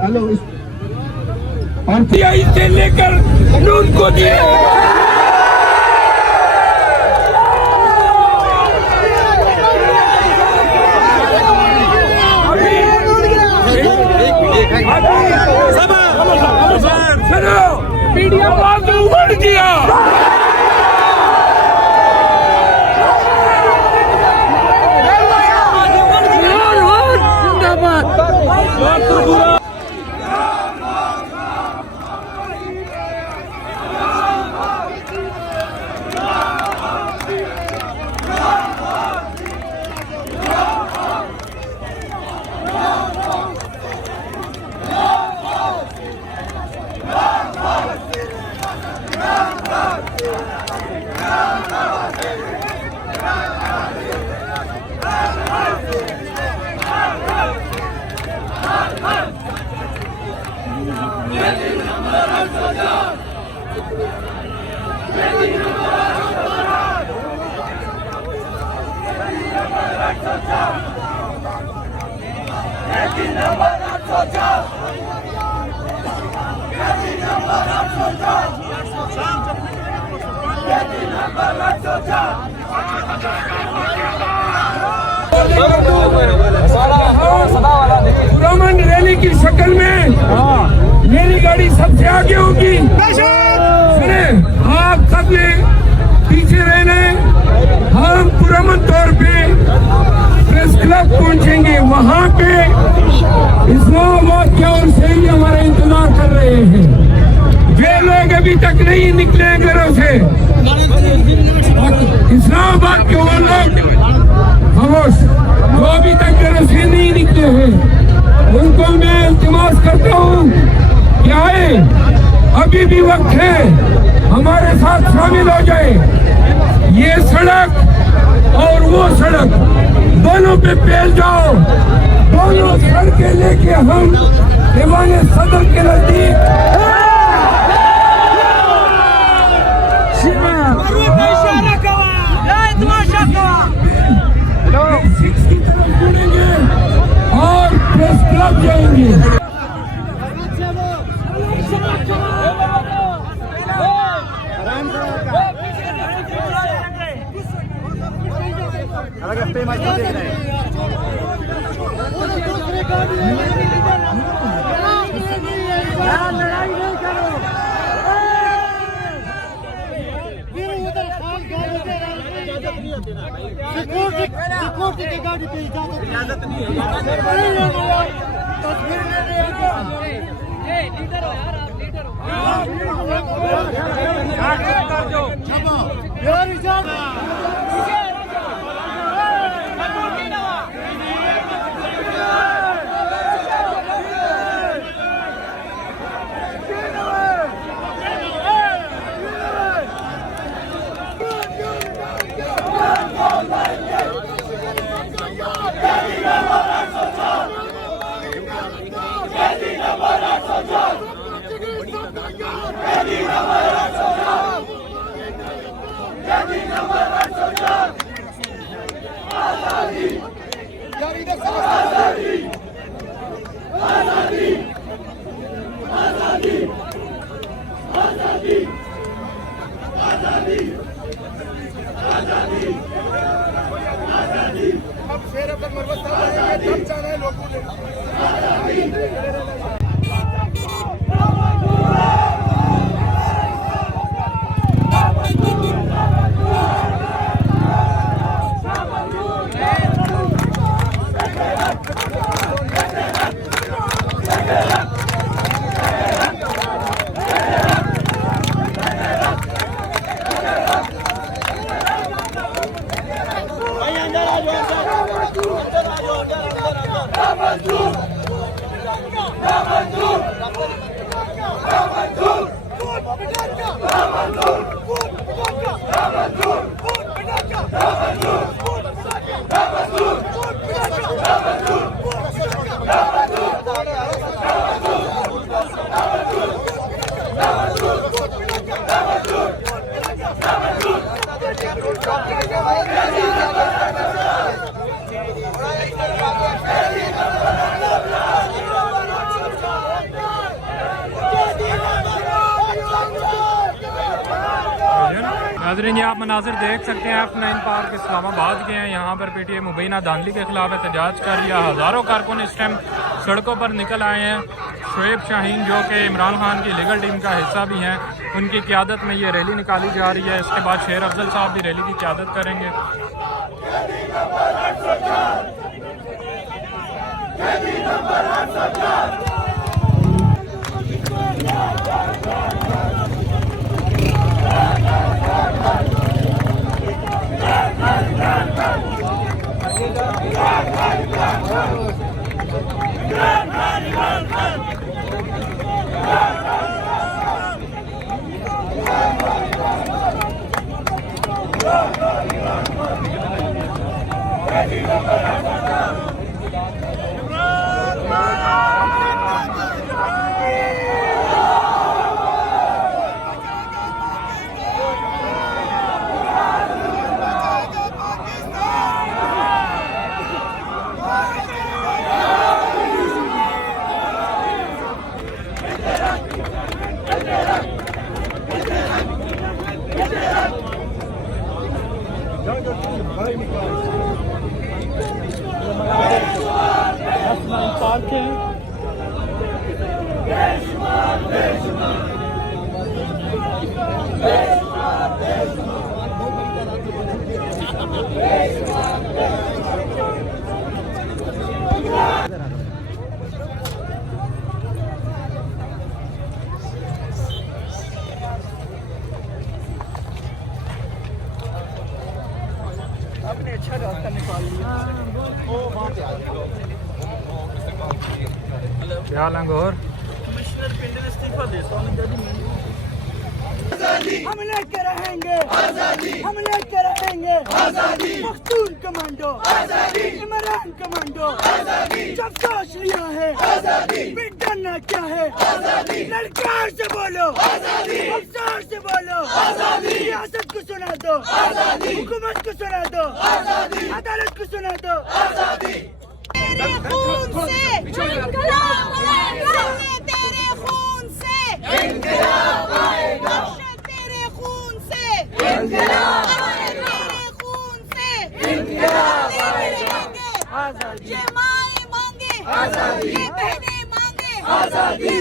Hello से लेकर नून को दिए मीडिया बात उड़ गया। पुरअमन रैली की शक्ल में मेरी गाड़ी सबसे आगे होगी। सुने, आप सबने पीछे रहने, हम पुरअमन तौर पे प्रेस क्लब पहुंचेंगे। वहां पे इस्लामाबाद के और शहरी हमारा इंतजार कर रहे हैं। वे लोग अभी तक नहीं निकले घरों से। इस्लामाबाद के वो लोग खामोश जो अभी तक घरों से नहीं निकले हैं, उनको मैं इल्तिमास करता हूँ कि आए, अभी भी वक्त है, हमारे साथ शामिल हो जाए। ये सड़क और वो सड़क दोनों पे फैल जाओ। दोनों सड़कें लेके हम दीवाने सदर के नजदीक की तरफ जुड़ेंगे और प्रेस क्लब जाएंगे। लड़ाई नहीं करो। सिक्योरिटी की गाड़ी पे इजाजत नहीं है। तस्वीर लीडर हो यार, आप लीडर हो। अब शेर अब्दुल मरवत साहब तब जाना है लोगों ने। नाज़रीन, ये आप मनाजिर देख सकते हैं F9 पार्क इस्लामाबाद के हैं। यहाँ पर पीटीआई मुबीना धांधली के खिलाफ एहतजाज कर रही है। हज़ारों कारकुन इस टाइम सड़कों पर निकल आए हैं। शुएब शाहीन जो कि इमरान खान की लीगल टीम का हिस्सा भी हैं, उनकी क़यादत में ये रैली निकाली जा रही है। इसके बाद शेर अफजल साहब भी रैली की क़यादत करेंगे। आपने अच्छा रास्ता निकाल लिया। क्या लंगोर कमिश्नर पिंड ने इस्तीफा देता हूँ। हम लेके रहेंगे आजादी, हम लेके रहेंगे आजादी। मखतून कमांडो आजादी, इमरान कमांडो आजादी। जब सोच लिया है आजादी, फिर डरना क्या है आजादी। लड़कार से बोलो आजादी, अफसर से बोलो आजादी। सियासत को सुना दो आजादी, हुकूमत को सुना दो आजादी, अदालत को सुना दो आजादी। तेरे खून से इनकलाब आएगा, तेरे खून से इनकलाब आएगा, तेरे खून से इनकलाब आएगा, तेरे खून से इनकलाब आएगा। आजादी, ये माएं मांगे आजादी, ये बहनें मांगे आजादी।